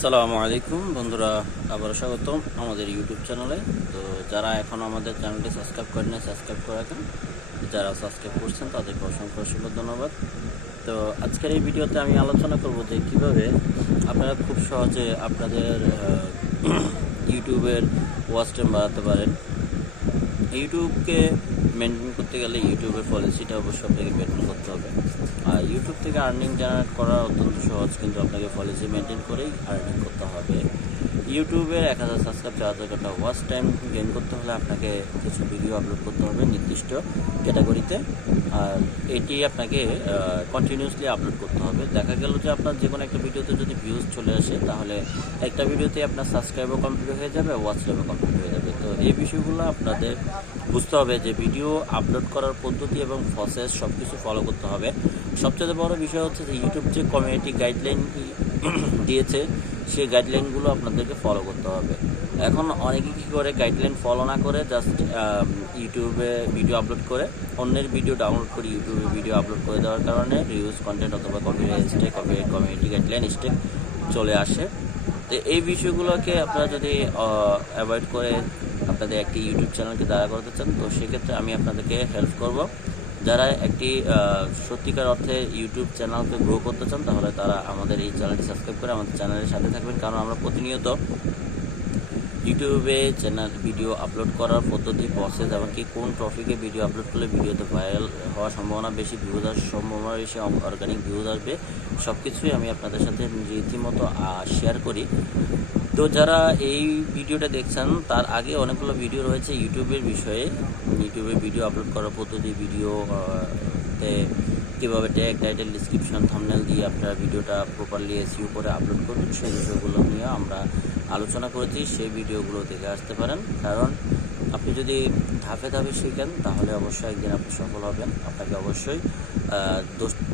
আসসালামু আলাইকুম বন্ধুরা, আবার স্বাগতম আমাদের ইউটিউব চ্যানেলে। তো যারা এখনও আমাদের চ্যানেলটি সাবস্ক্রাইব করেন সাবস্ক্রাইব করে রাখেন, যারা সাবস্ক্রাইব করছেন তাদেরকে অসংখ্য ধন্যবাদ। তো আজকের এই ভিডিওতে আমি আলোচনা করব যে কীভাবে আপনারা খুব সহজে আপনাদের ইউটিউবের ওয়াচ টাইম বাড়াতে পারেন। ইউটিউবকে মেনটেন করতে গেলে ইউটিউবের পলিসিটা অবশ্যই আপনাকে মেনটেন করতে হবে। আর ইউটিউব থেকে আর্নিং জেনারেট করা অত্যন্ত সহজ, কিন্তু আপনাকে পলিসি মেনটেন করেই আর্নিং করতে হবে। ইউটিউবের 1000 সাবস্ক্রাইব 4000 ঘন্টা ওয়াচ টাইম গেইন করতে হলে আপনাকে কিছু ভিডিও আপলোড করতে হবে নির্দিষ্ট ক্যাটাগরিতে, আর এটি আপনাকে কন্টিনিউসলি আপলোড করতে হবে। দেখা গেল যে আপনার যে কোনো একটা ভিডিওতে যদি ভিউজ চলে আসে, তাহলে একটা ভিডিওতে আপনার সাবস্ক্রাইবও কমপ্লিট হয়ে যাবে, ওয়াচ টাইমও কমপ্লিট হয়ে যাবে। তো এই বিষয়গুলো আপনাদের বুঝতে হবে যে ভিডিও আপলোড করার পদ্ধতি এবং প্রসেস সব কিছু ফলো করতে হবে। সবচেয়ে বড় বিষয় হচ্ছে যে ইউটিউব যে কমিউনিটি গাইডলাইন দিয়েছে, সেই গাইডলাইনগুলো আপনাদেরকে ফলো করতে হবে। এখন অনেকে কী করে, গাইডলাইন ফলো না করে জাস্ট ইউটিউবে ভিডিও আপলোড করে অন্যের ভিডিও ডাউনলোড করে ইউটিউবে ভিডিও আপলোড করে দেওয়ার কারণে রিউজ কন্টেন্ট অথবা copyright strike community guideline strike চলে আসে। তো এই বিষয়গুলোকে আপনারা যদি অ্যাভয়েড করে আপনাদের একটি ইউটিউব চ্যানেলকে দাঁড়া করতে চান, তো সেক্ষেত্রে আমি আপনাদেরকে হেল্প করব। যারা একটি সত্যিকার অর্থে ইউটিউব চ্যানেলকে গ্রো করতে চান, তাহলে তারা আমাদের এই চ্যানেলটি সাবস্ক্রাইব করে আমাদের চ্যানেলের সাথে থাকবেন, কারণ আমরা প্রতিনিয়ত ইউটিউবে চ্যানেল ভিডিও আপলোড করার পদ্ধতি, প্রসেস, এমনকি কোন টপিকে ভিডিও আপলোড করলে ভিডিওতে ভাইরাল হওয়ার সম্ভাবনা বেশি, ভিউজ আসার সম্ভাবনা বেশি, অর্গানিক ভিউজ আসবে, সব কিছুই আমি আপনাদের সাথে রীতিমতো শেয়ার করি। তো যারা এই ভিডিওটা দেখছেন, তার আগে অনেকগুলো ভিডিও রয়েছে ইউটিউবের বিষয়ে, ইউটিউবে ভিডিও আপলোড করার পদ্ধতি, ভিডিওতে কীভাবে ট্যাগ, টাইটেল, ডিসক্রিপশন, থাম্বনেল দিয়ে আপনারা ভিডিওটা প্রপারলি এসইও করে আপলোড করবেন, সেই বিষয়গুলো নিয়ে আমরা আলোচনা করেছি। সেই ভিডিওগুলো দেখে আসতে পারেন, কারণ আপনি যদি ধাপে ধাপে শিখেন তাহলে অবশ্যই একদিন আপনি সফল হবেন। আপনাকে অবশ্যই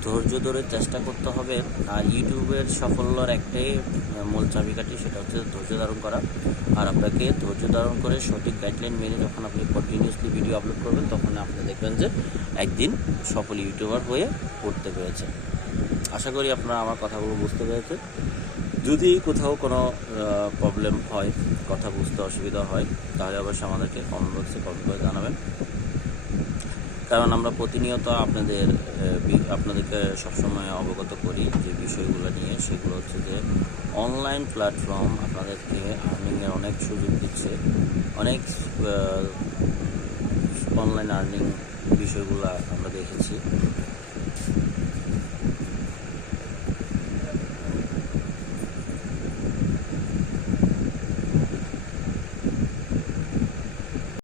ধৈর্য ধরে চেষ্টা করতে হবে। আর ইউটিউবের সাফল্যের একটাই মূল চাবিকাঠি, সেটা হচ্ছে ধৈর্য ধারণ করা। আর আপনাকে ধৈর্য ধারণ করে সঠিক গাইডলাইন মেনে যখন আপনি কন্টিনিউসলি ভিডিও আপলোড করবেন, তখন আপনি দেখবেন যে একদিন সফল ইউটিউবার হয়ে পড়তে পেরেছে। আশা করি আপনারা আমার কথাগুলো বুঝতে পেরেছেন। যদি কোথাও কোনো প্রবলেম হয়, কথা বুঝতে অসুবিধা হয়, তাহলে অবশ্যই আমাদেরকে কমেন্ট বক্সে কমেন্ট করে জানাবেন, কারণ আমরা প্রতিনিয়ত আপনাদেরকে সবসময় অবগত করি যে বিষয়গুলো নিয়ে। সেগুলো হচ্ছে যে অনলাইন প্ল্যাটফর্ম আপনাদেরকে আর্নিংয়ের অনেক সুযোগ দিচ্ছে, অনেক অনলাইন আর্নিং বিষয়গুলো আমরা দেখেছি।